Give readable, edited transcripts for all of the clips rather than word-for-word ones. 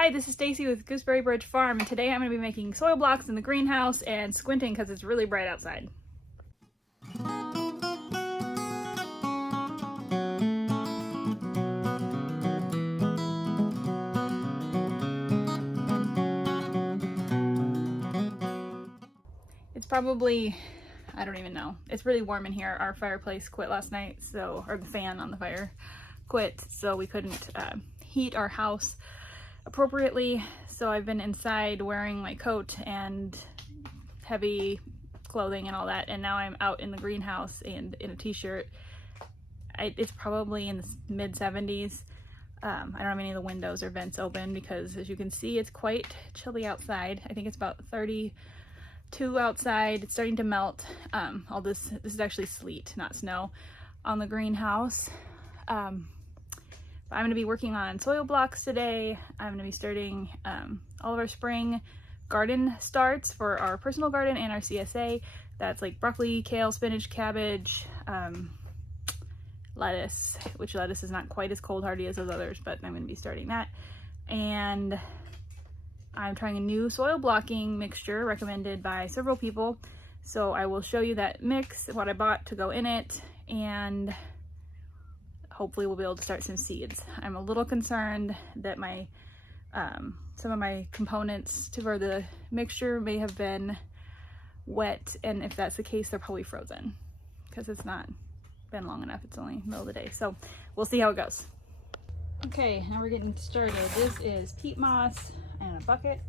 Hi, this is Stacy with Gooseberry Bridge Farm, and today I'm going to be making soil blocks in the greenhouse and squinting because it's really bright outside. It's probably, I don't even know. It's really warm in here. Our fireplace quit last night, or the fan on the fire quit, so we couldn't heat our house appropriately. So I've been inside wearing my coat and heavy clothing and all that, and now I'm out in the greenhouse and in a t-shirt. It's probably in the mid 70s. I don't have any of the windows or vents open because, as you can see, it's quite chilly outside. I think it's about 32 outside. It's starting to melt. This is actually sleet, not snow, on the greenhouse. I'm going to be working on soil blocks today. I'm going to be starting all of our spring garden starts for our personal garden and our CSA. That's like broccoli, kale, spinach, cabbage, lettuce, which lettuce is not quite as cold hardy as those others, but I'm going to be starting that. And I'm trying a new soil blocking mixture recommended by several people. So I will show you that mix, what I bought to go in it, and hopefully we'll be able to start some seeds. I'm a little concerned that some of my components for the mixture may have been wet, and if that's the case, they're probably frozen because it's not been long enough. It's only middle of the day, so we'll see how it goes. Okay, now we're getting started. This is peat moss and a bucket,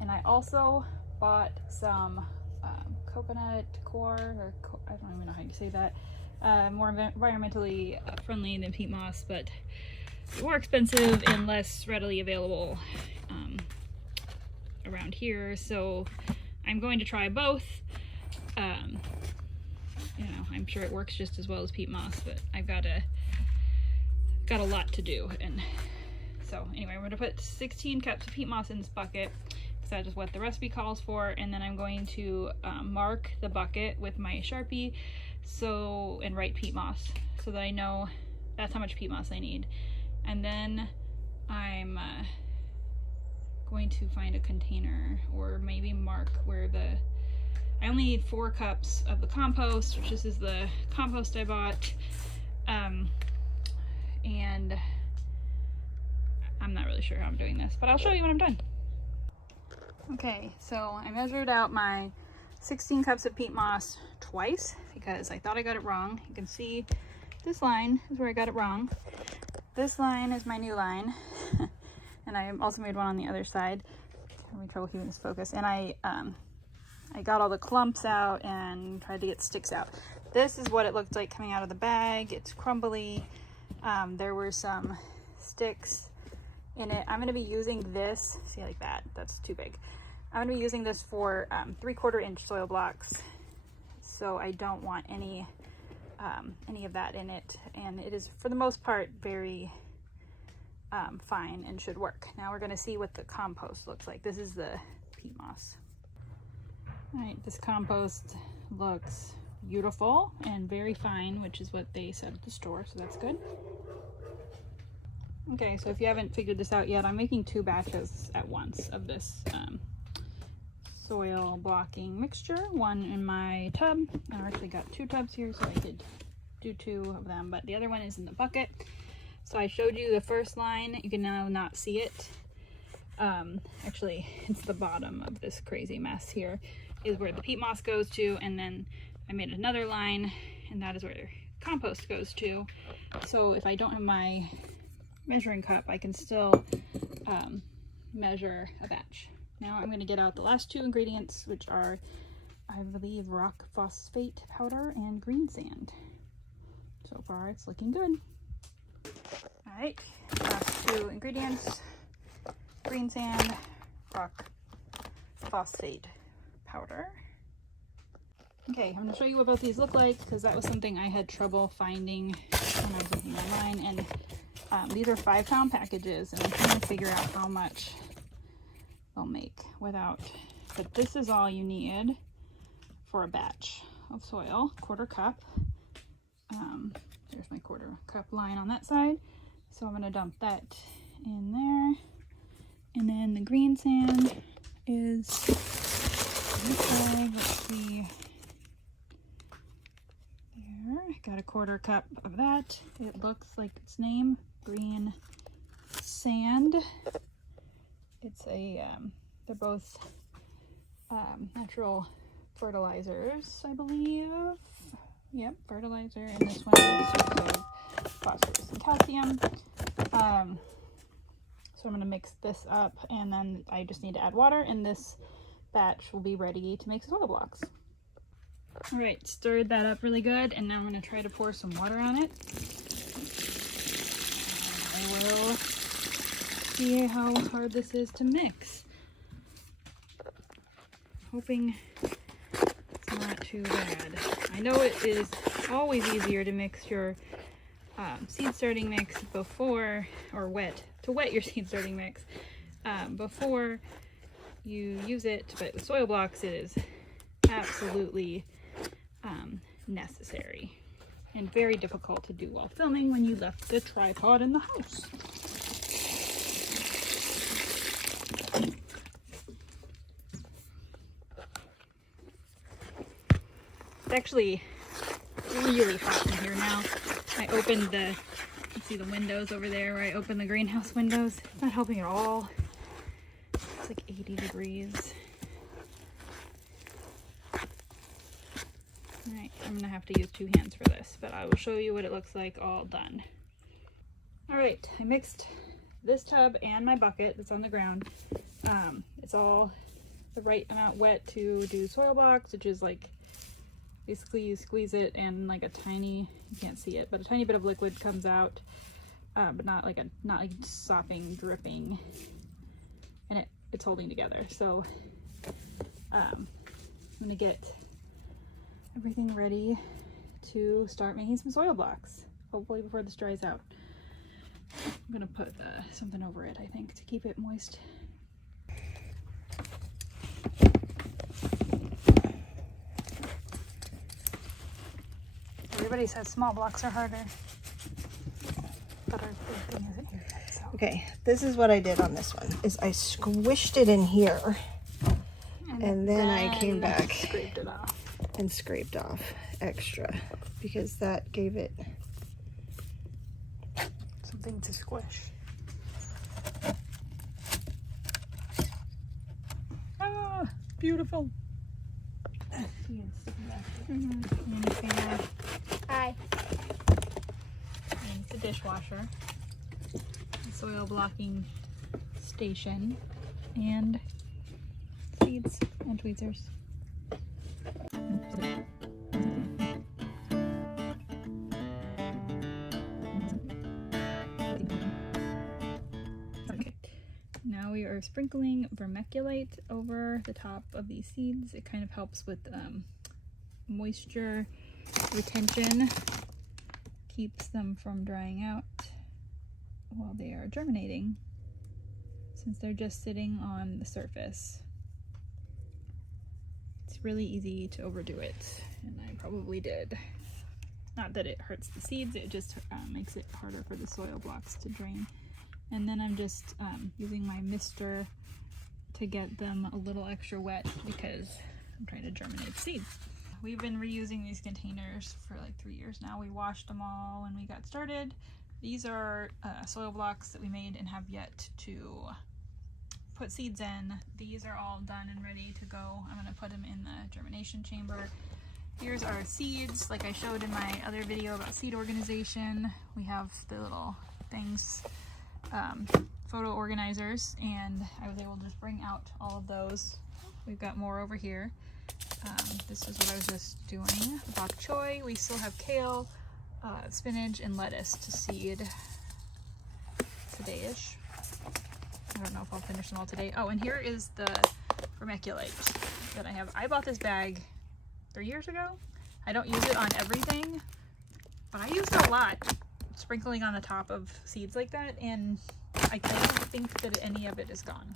and I also bought some coconut coir, I don't even know how you say that. More environmentally friendly than peat moss, but more expensive and less readily available around here. So I'm going to try both. I'm sure it works just as well as peat moss, but I've got a lot to do. And so anyway, I'm going to put 16 cups of peat moss in this bucket because that is what the recipe calls for. And then I'm going to mark the bucket with my Sharpie and write peat moss so that I know that's how much peat moss I need. And then I'm going to find a container or maybe mark where I only need 4 cups of the compost, which this is the compost I bought. And I'm not really sure how I'm doing this, but I'll show you when I'm done. Okay, so I measured out my 16 cups of peat moss twice because I thought I got it wrong. You can see this line is where I got it wrong. This line is my new line. And I also made one on the other side. I'm having trouble keeping this focus. And I got all the clumps out and tried to get sticks out. This is what it looked like coming out of the bag. It's crumbly. There were some sticks in it. I'm going to be using this. See, like that. That's too big. I'm going to be using this for 3/4 inch soil blocks. So I don't want any of that in it. And it is, for the most part, very fine and should work. Now we're going to see what the compost looks like. This is the peat moss. All right, this compost looks beautiful and very fine, which is what they said at the store, so that's good. Okay, so if you haven't figured this out yet, I'm making 2 batches at once of this soil blocking mixture. One in my tub. I actually got 2 tubs here, so I could do 2 of them, but the other one is in the bucket. So I showed you the first line. You can now not see it. Actually, it's the bottom of this crazy mess here is where the peat moss goes to, and then I made another line, and that is where compost goes to. So if I don't have my measuring cup, I can still measure a batch. Now I'm going to get out the last 2 ingredients, which are, I believe, rock phosphate powder and green sand. So far it's looking good. Alright, last 2 ingredients, green sand, rock phosphate powder. Okay, I'm going to show you what both these look like because that was something I had trouble finding when I was looking online. And these are 5-pound packages, and I'm trying to figure out how much they'll make without. But this is all you need for a batch of soil, 1/4 cup. There's my 1/4 cup line on that side. So I'm going to dump that in there. And then the green sand is in this bag. Let's see. There, got a 1/4 cup of that. It looks like its name, green sand. It's a, they're both natural fertilizers, I believe. Yep, fertilizer, and this one is source of phosphorus and calcium. So I'm going to mix this up, and then I just need to add water, and this batch will be ready to make soil blocks. All right, stirred that up really good, and now I'm going to try to pour some water on it. I will see how hard this is to mix. Hoping it's not too bad. I know it is always easier to mix your seed starting mix before, or wet your seed starting mix before you use it, but with soil blocks it is absolutely necessary and very difficult to do while filming when you left the tripod in the house. It's actually really hot in here now. I opened the, you see the windows over there where I opened the greenhouse windows. It's not helping at all. It's like 80 degrees. Alright, I'm gonna have to use 2 hands for this, but I will show you what it looks like all done. Alright, I mixed this tub and my bucket that's on the ground. It's all the right amount wet to do soil blocks, which is like, basically you squeeze it and like a tiny, you can't see it, but a tiny bit of liquid comes out, but not like sopping, dripping, and it's holding together. So I'm gonna get everything ready to start making some soil blocks, hopefully before this dries out. I'm gonna put something over it, I think, to keep it moist. Everybody says small blocks are harder, but our big thing isn't here yet, so. Okay, this is what I did on this one, is I squished it in here, and then I came back scraped it off. and scraped off extra, because that gave it Something to squish. Ah, beautiful. Hi. And it's a dishwasher, a soil blocking station, and seeds and tweezers. Okay, now we are sprinkling vermiculite over the top of these seeds. It kind of helps with moisture retention, keeps them from drying out while they are germinating, since they're just sitting on the surface. It's really easy to overdo it, and I probably did. Not that it hurts the seeds, it just makes it harder for the soil blocks to drain. And then I'm just using my mister to get them a little extra wet because I'm trying to germinate seeds. We've been reusing these containers for like 3 years now. We washed them all when we got started. These are soil blocks that we made and have yet to put seeds in. These are all done and ready to go. I'm gonna put them in the germination chamber. Here's our seeds, like I showed in my other video about seed organization. We have the little things, photo organizers, and I was able to just bring out all of those. We've got more over here. This is what I was just doing. Bok choy. We still have kale, spinach, and lettuce to seed today-ish. I don't know if I'll finish them all today. Oh, and here is the vermiculite that I have. I bought this bag 3 years ago. I don't use it on everything, but I used it a lot, sprinkling on the top of seeds like that, and I don't think that any of it is gone.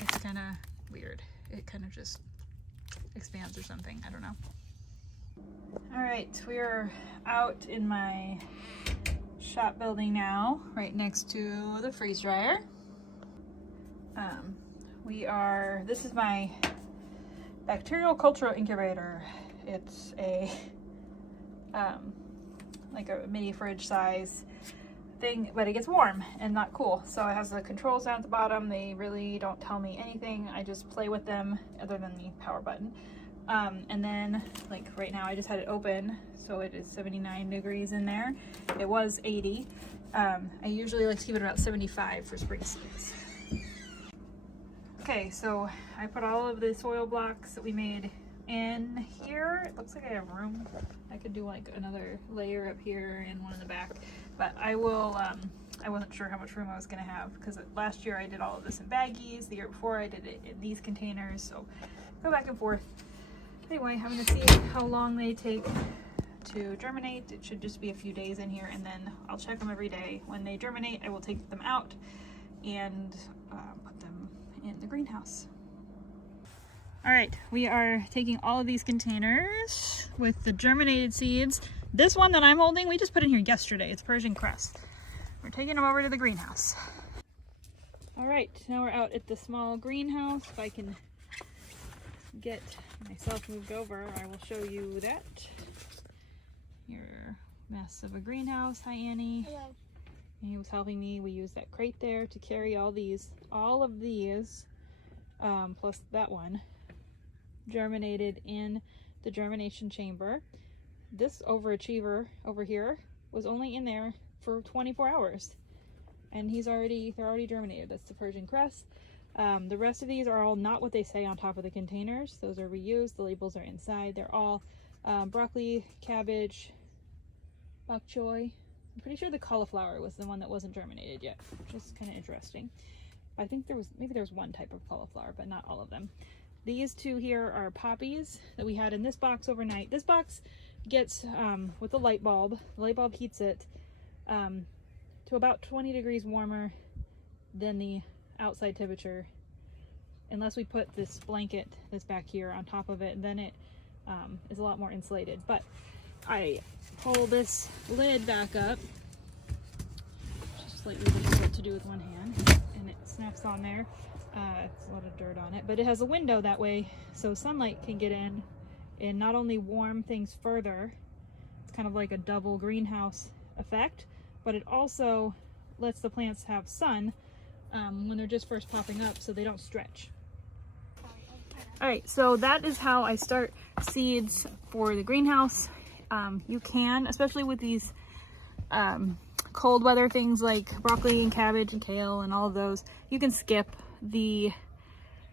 It's kind of weird. It kind of just expands or something. I don't know. All right, we're out in my shop building now, right next to the freeze dryer. This is my bacterial cultural incubator. It's a like a mini fridge size thing, but it gets warm and not cool. So it has the controls down at the bottom. They really don't tell me anything. I just play with them other than the power button. And then like right now I just had it open, so it is 79 degrees in there. It was 80. I usually like to keep it about 75 for spring seeds. Okay, so I put all of the soil blocks that we made in here. It looks like I have room. I could do like another layer up here and one in the back, but I will, I wasn't sure how much room I was gonna have because last year I did all of this in baggies. The year before I did it in these containers, so go back and forth. Anyway, I'm gonna see how long they take to germinate. It should just be a few days in here, and then I'll check them every day. When they germinate, I will take them out and put them in the greenhouse. All right, we are taking all of these containers with the germinated seeds. This one that I'm holding, we just put in here yesterday. It's Persian cress. We're taking them over to the greenhouse. All right, now we're out at the small greenhouse. If I can get myself moved over, I will show you that. Your mess of a greenhouse. Hi, Annie. Hello. Annie was helping me. We used that crate there to carry all of these, plus that one, germinated in the germination chamber. This overachiever over here was only in there for 24 hours, and they're already germinated. That's the Persian cress. The rest of these are all not what they say on top of the containers. Those are reused. The labels are inside. They're all broccoli, cabbage, bok choy. I'm pretty sure the cauliflower was the one that wasn't germinated yet, which is kind of interesting. I think maybe there was one type of cauliflower, but not all of them. These two here are poppies that we had in this box overnight. This box gets, with the light bulb heats it to about 20 degrees warmer than the outside temperature, unless we put this blanket that's back here on top of it, then it is a lot more insulated. But I pull this lid back up, just slightly difficult to do with one hand, and it snaps on there. It's a lot of dirt on it, but it has a window that way so sunlight can get in and not only warm things further, it's kind of like a double greenhouse effect, but it also lets the plants have sun when they're just first popping up so they don't stretch. All right, so that is how I start seeds for the greenhouse. You can, especially with these cold weather things like broccoli and cabbage and kale and all of those, you can skip the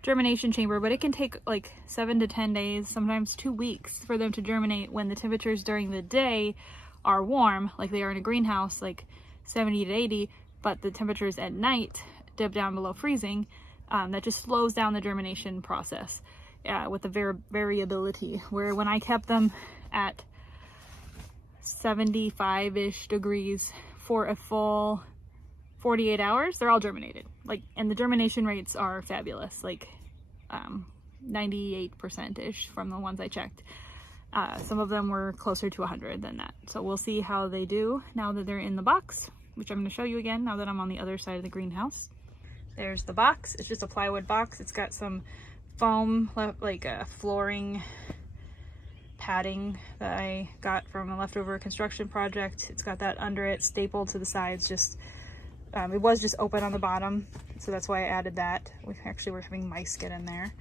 germination chamber, but it can take like 7 to 10 days, sometimes 2 weeks for them to germinate when the temperatures during the day are warm, like they are in a greenhouse, like 70 to 80, but the temperatures at night dip down below freezing. That just slows down the germination process with the variability, where when I kept them at 75-ish degrees for a full 48 hours, they're all germinated. And the germination rates are fabulous, 98%-ish from the ones I checked. Some of them were closer to 100 than that. So we'll see how they do now that they're in the box, which I'm going to show you again now that I'm on the other side of the greenhouse. There's the box. It's just a plywood box. It's got some foam, like a flooring padding that I got from a leftover construction project. It's got that under it, stapled to the sides. Just it was just open on the bottom, so that's why I added that. We actually were having mice get in there,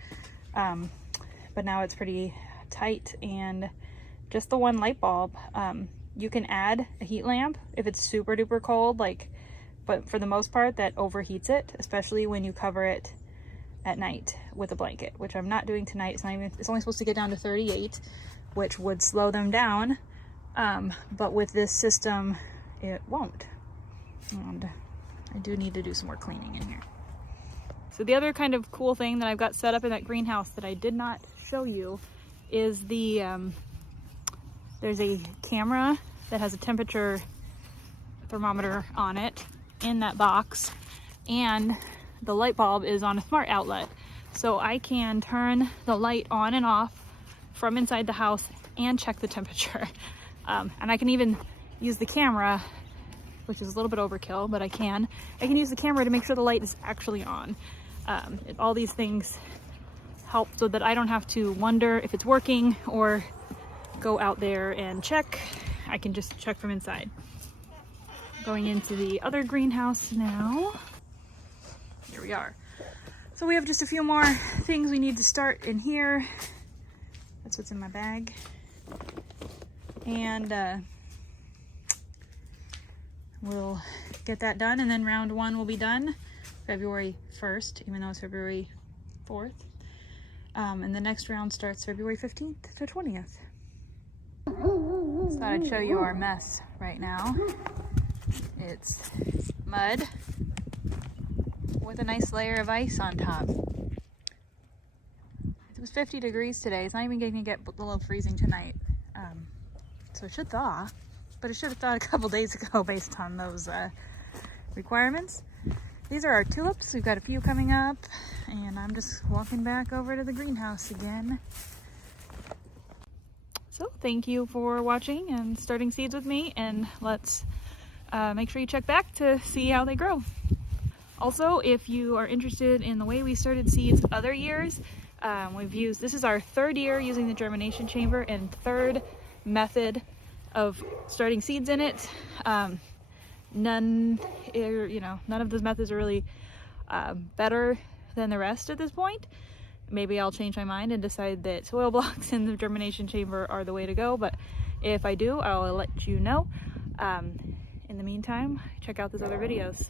but now it's pretty tight, and just the one light bulb. You can add a heat lamp if it's super duper cold, but for the most part that overheats it, especially when you cover it at night with a blanket, which I'm not doing tonight. It's only supposed to get down to 38, which would slow them down, but with this system it won't, and I do need to do some more cleaning in here. So the other kind of cool thing that I've got set up in that greenhouse that I did not show you is there's a camera that has a temperature thermometer on it in that box, and the light bulb is on a smart outlet, so I can turn the light on and off from inside the house and check the temperature. And I can even use the camera, which is a little bit overkill, but I can use the camera to make sure the light is actually on. All these things help so that I don't have to wonder if it's working or go out there and check. I can just check from inside. Going into the other greenhouse now. Here we are. So we have just a few more things we need to start in here. That's what's in my bag. And we'll get that done, and then round 1 will be done February 1st, even though it's February 4th. And the next round starts February 15th to 20th. Just thought I'd show you our mess right now. It's mud with a nice layer of ice on top. It was 50 degrees today. It's not even going to get below freezing tonight. So it should thaw, but it should have thawed a couple days ago based on those requirements. These are our tulips. We've got a few coming up, and I'm just walking back over to the greenhouse again. So thank you for watching and starting seeds with me, and let's make sure you check back to see how they grow. Also, if you are interested in the way we started seeds other years, this is our 3rd year using the germination chamber and 3rd method of starting seeds in it. None of those methods are really better than the rest at this point. Maybe I'll change my mind and decide that soil blocks in the germination chamber are the way to go, but if I do, I'll let you know. In the meantime, check out those other videos.